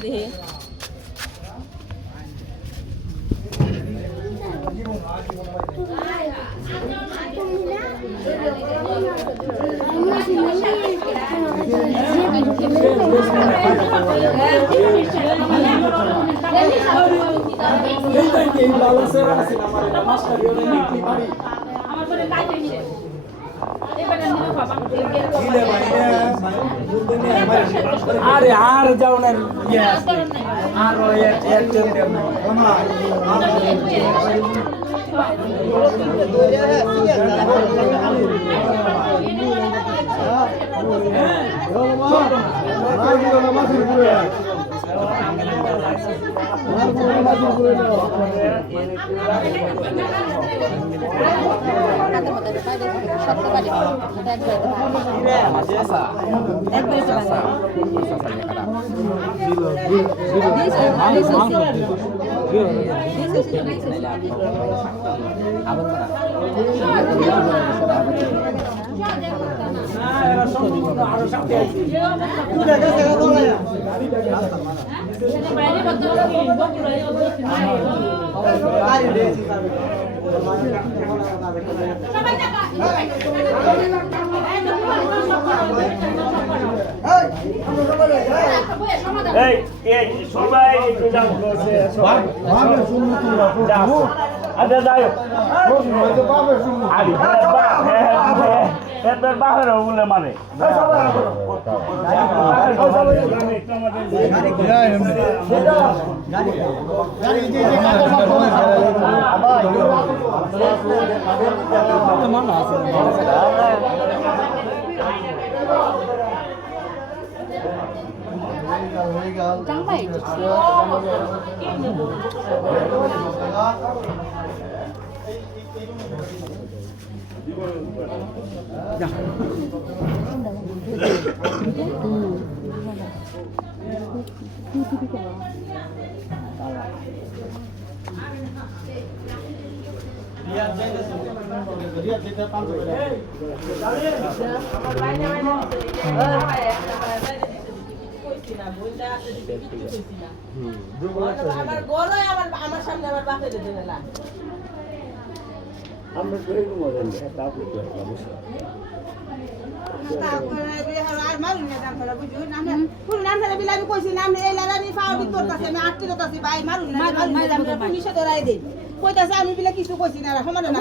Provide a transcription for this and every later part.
দেখি আরে আর যাও না আর সবাই একটু যাও আচ্ছা যাই এবার বাহার বলে মানে আমার গলায় আমার সামনে আমার বাপের দেবে না আমরা তো এরকম মজা নেই তা করতে হবে অবশ্যই আমি বিলা কিছু কইছি না সমানে না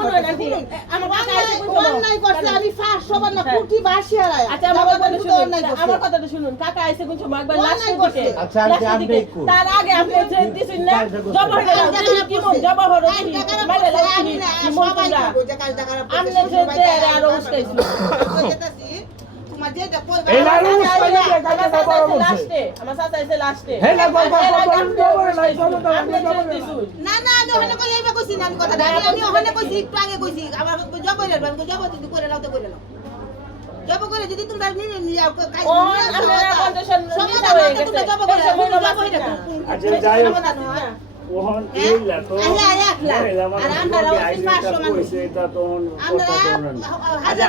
আমি ফাঁস সবার না কুটি বাসি হারায় আচ্ছা আমার কথাটা শুনুন কাকা আইছে কোন সময় একবার লাস্ট দিকে আচ্ছা আপনি তার আগে আপনি যে দিছেন না জবা হলো কি মন জবা হলো মানে আমি না সবাই যে কাজ টাকা আপনি যে আর উস্কাইছি তোমার যে কই লাস্টে আমার সাথে আছে লাস্টে না না আমি ওখানে কই এইবা কইছি না আমি কথা আমি ওখানে কইছি একটু আগে কইছি আমার জবাইলের বান জবা যদি করে লাও তো করে লাও জবা করে যদি তোমরা নিয়ে যাও কাজ আমরা কন্ডিশন নিতে হয়ে গেছে জবা করে আচ্ছা যাই হোক ওহন এইলা তো আর আমরা কইছে এটা তো আচ্ছা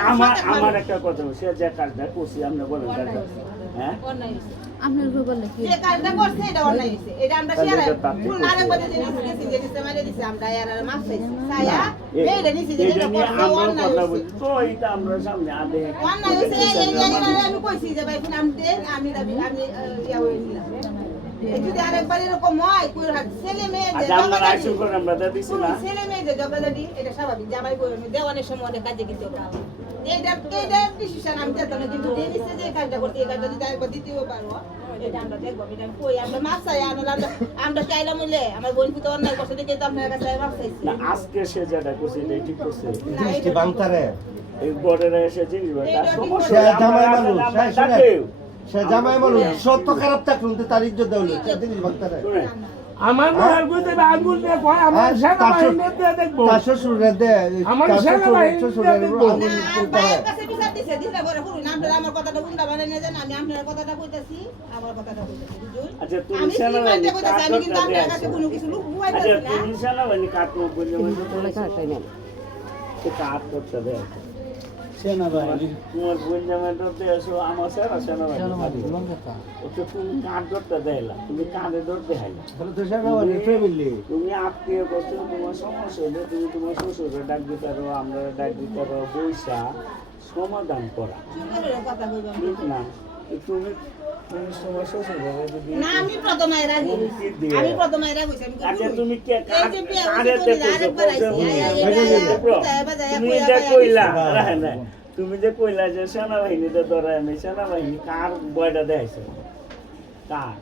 আমার একটা কথা সে যে কাজটা করছি আপনি বলেন কাজটা হ্যাঁ আপনার উপর বললে কি যে কাজটা করছে এটা অন্যায় হইছে এটা আমরা শেয়ার ফুল নারে বলে দিছি যে দিছে মানে দিছে আমরা আর মাছ খাইছি ছায়া বেরে নিছি যে এটা অন্যায় হইছে তো এটা আমরা সামনে আদে অন্যায় হইছে আমি কইছি যে ভাই ফুল আমি দেন আমি ইয়া হইছিলাম যদি আরেকবার এরকম হয় কোন ছেলে মেয়ে যে আমরা আইসু করে আমরা দিছি না ছেলে মেয়ে যে জগদাদি এটা স্বাভাবিক জামাই বই দেওয়ানের সময় অনেক কাজে কিন্তু এইটা ডিসিশন আমি দিতাম না কিন্তু দেনিসে যে কাজটা করতে এই কাজটা যদি আরেকবার দিতেও পারো এটা আমরা দেখব এটা কই আমরা মাছ চাই আমরা চাইলাম বলে আমার বোন তো অন্যায় করছে দেখে তো আপনার কাছে মাছ চাইছি না আজকে সে যেটা করছে এটা ঠিক করছে দৃষ্টি বাংতারে এই বর্ডারে এসে জিনিস সে জামাই মানুষ সে জামাই মানুষ সত্য খারাপ থাকলুন তো তার ইজ্জত দেওয়া হলো জিনিস বাংতারে আমার মায়ের কইতে আঙ্গুল দিয়ে কয় আমার সেনাবাহিনী দিয়ে দেখবো তার শ্বশুরে দে আমার সেনাবাহিনী শ্বশুরে দেখবো ভাইয়ের কাছে বিচার দিছে দিলে পরে পুরো নামটা আমার কথাটা গুন্ডা বানাই না জান আমি আপনার কথাটা কইতাছি আমার কথাটা কইতাছি বুঝুন আচ্ছা তুমি আমি সেনাবাহিনী কইতাছি আমি কিন্তু আপনার কাছে কোনো কিছু লুক আচ্ছা বুঝাইতাছি না তুমি সেনাবাহিনী কাটবো বলে তো কাট করতে দেয় সেনাবাহিনী তোমার বোন জামাই ধরতে আসো আমার স্যার সেনাবাহিনী ওকে তুমি কাঁধ ধরতে দেয়লা তুমি কাঁধে ধরতে হাইলা তাহলে তো সেনাবাহিনী ফ্যামিলি তুমি আত্মীয় বস্তু তোমার সমস্যা হলে তুমি তোমার শ্বশুরে ডাক দিতে পারো আমরা ডাক দিতে পারো বৈশা সমাধান করা কথা কইবা ঠিক না তুমি তুমি তোমার শ্বশুরে যদি না আমি প্রথমে রাজি হইছি আমি প্রথমে রাজি হইছি আমি আচ্ছা তুমি কে এই যে বিয়া কাঁধেতে হইছে আরেকবার আইছি তুমি যে কইলা রাখেন না তুমি যে কইলা যে সেনাবাহিনীতে ধরে আমি সেনাবাহিনী কার বয়টা দেখাইছে কার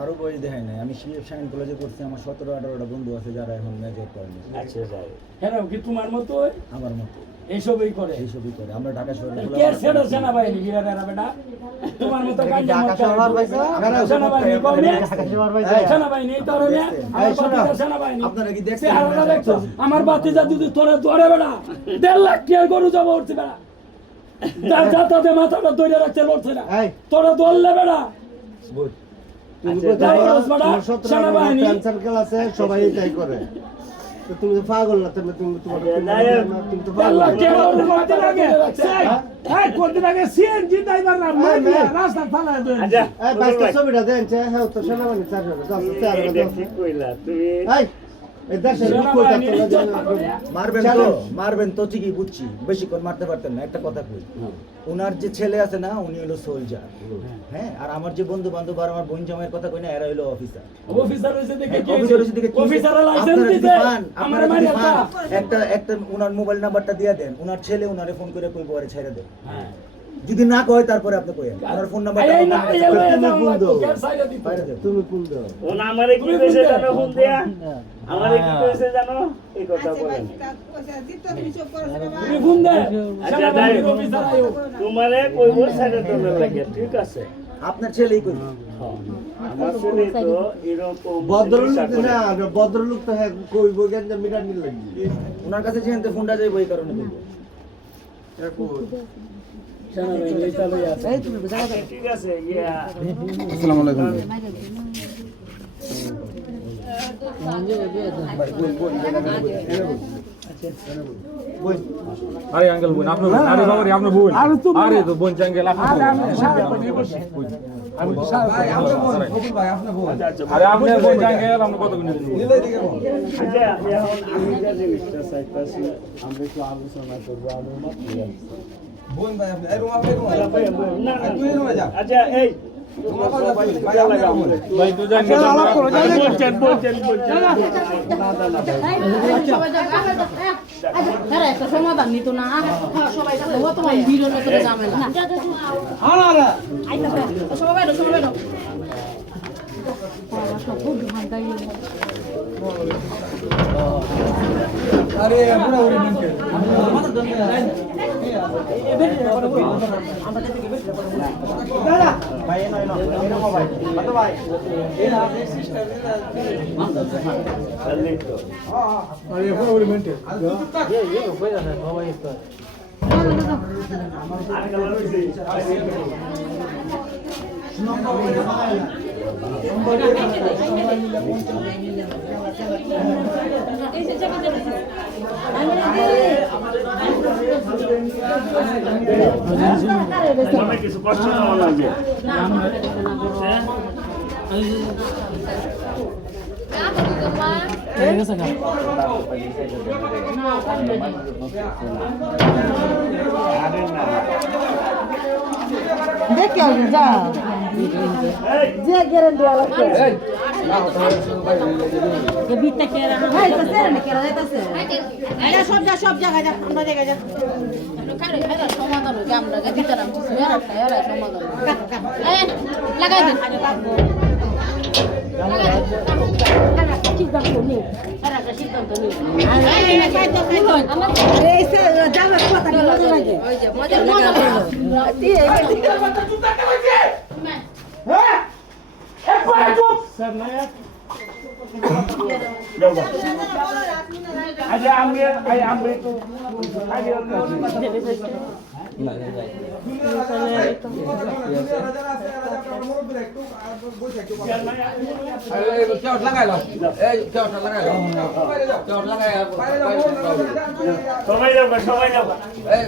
আরো বই দেখায় নাই আমি সাইন কলেজে করছি আমার 17-18টা বন্ধু আছে যারা এখন মেজর করেনি আচ্ছা যাই হ্যাঁ কি তোমার মতো আমার মতো এইসবই করে এইসবই করে আমরা ঢাকা শহরে কে সেটা সেনাবাহিনী গিরারা বেটা তোমার মতো কাজ ঢাকা শহর পাইছো সেনাবাহিনী কমে ঢাকা শহর পাইছো সেনাবাহিনী তরনে আমার বাতিজা সেনাবাহিনী আপনারা কি দেখছেন? চেহারাটা দেখছো আমার বাতিজা যদি তোরে ধরে বেটা 1.5 লাখ টাকা গরু যাবো উঠছে বেটা তার যাতে মাথাটা ধরে রাখতে লড়ছে না এই তোরা ধরলে বেটা বুঝ তুমি আচ্ছা, কোথায় সেনাবাহিনী। সার্কেল আছে সবাই তাই করে তো তুমি তো পাগল না তুমি তুমি তোমার তুমি তো 1.5 পাগল লাখ টাকা গরু কদিন আগে এই কদিন আগে সিএনজি ড্রাইভার না মারিয়া রাস্তা ফালায় দেন আচ্ছা এই পাঁচটা ছবিটা দেন হ্যাঁ তো সেনাবাহিনী চার এটা ঠিক কইলা তুমি এই এই দেশের লোক কইতা মারবেন তো ঠিকই বুঝছি বেশিক্ষণ মারতে পারতেন না একটা কথা কই ওনার যে ছেলে আছে না উনি হলো সোলজার হ্যাঁ আর আমার যে বন্ধু বান্ধব আর আমার বোন জামাইয়ের কথা কই না এরা হলো অফিসার অফিসার হইছে দেখে কি অফিসার হইছে দেখে কি অফিসারের লাইসেন্স আপনারা দিতে যদি পান, আমার আপনারা মারি যদি পান, একটা উনার মোবাইল নাম্বারটা দিয়ে দেন উনার ছেলে উনারে ফোন করে কইবো আরে ছেড়ে দেন হ্যাঁ যদি না কয় তারপরে আপনি কইেন ওনার ফোন নাম্বারটা এই না এই তুমি কোন দাও? সাইডে দিতে বাইরে দেন তুমি কোন দাও ও না আমারে কি কইছে জানো ফোন দিয়া আমারে কি কইছে জানো এই কথা বলেন জিততো তুমি চুপ করো বাবা তুমি ফোন দে আচ্ছা, সেনাবাহিনীর যাই। অফিসার আইও তোমারে কইবো সাইডে তোলে লাগে ঠিক আছে আপনার ছেলেই কইবে হ্যাঁ, আমার ছেলে তো এরকম ভদ্রলোক না ভদ্রলোক তো হ্যাঁ কইব কেন যে মিটার নি লাগি ওনার কাছে যেহেতু ফোনটা যাইব এই কারণে কইবো সেনাবাহিনী চালু আছে আচ্ছা, ঠিক আছে ইয়া আসসালামু আলাইকুম আরে আঙ্কেল বোন আপনার বোন আরে বাবা রে আপনার বোন আরে তো বোন আঙ্কেল আপনার বোন আরে আপনার বোন আঙ্কেল আপনি কত গুণ আচ্ছা এখন আমি যে জিনিসটা চাইতাছি আমরা একটু আলোচনা করবো আমি মাত্র আচ্ছা এই ভাই তো জানেন একটা সমাধান নিত না সবাই তোমার ভিড়ের মতো ঝামেলা না সবাই বাইরো সব বন্ধু ভান্ডাই আরে পুরো উড়ে নিতে দাদা ভাই নয় না এরকম ভাই কত ভাই আরে পুরো উড়ে নিতে কিছু কষ্ট নেওয়া লাগে দেখে যা যে গ্যারান্টি আলা যে বিটটা কেরা না ভাই তো সেরা না কেরা যাইতাছে এটা সব জায়গায় যা আমরা জায়গায় যা কারে খাইরা সমাধান হই আমরা যে বিটারাম মেরা খাইরা সমাধান এই লাগাই দেন সিদ্ধান্ত নেই সিদ্ধান্ত নেই জামার কথা মজা লাগে মজা আচ্ছা আমি তো একটু কেউ লাগাই লাও এই কেউ লাগাই লাও কেউ লাগাই সবাই যাও সবাই যাও এই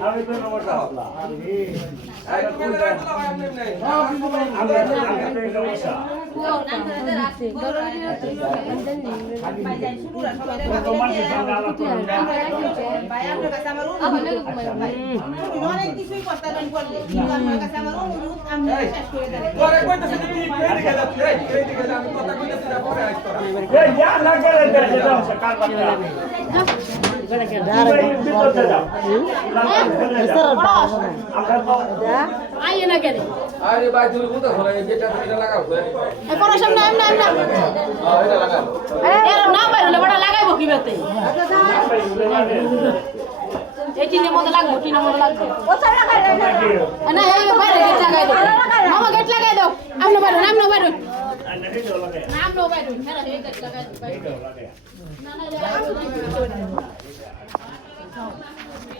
আমি তো নমস্কার অনেক কিছুই করতে করলে কিন্তু আমার কাছে আমার অনুরোধ আমি শেষ করে দেব আইয়ে না কেন আরে ভাই তুমি কোথা ধরে যেটা তুমি লাগাও এ করো সামনে এমনা এমনা এটা লাগাও এর না বাইরে বড় লাগাইবো কিভাবে এই টিনের মধ্যে লাগবো টিনের মধ্যে লাগবে ও স্যার লাগাই না এই বাইরে গেট লাগাই দাও মামা গেট লাগাই দাও আমনো বাইরে নামনো বাইরে নামনো বাইরে ফেরা এই গেট লাগাই দাও না না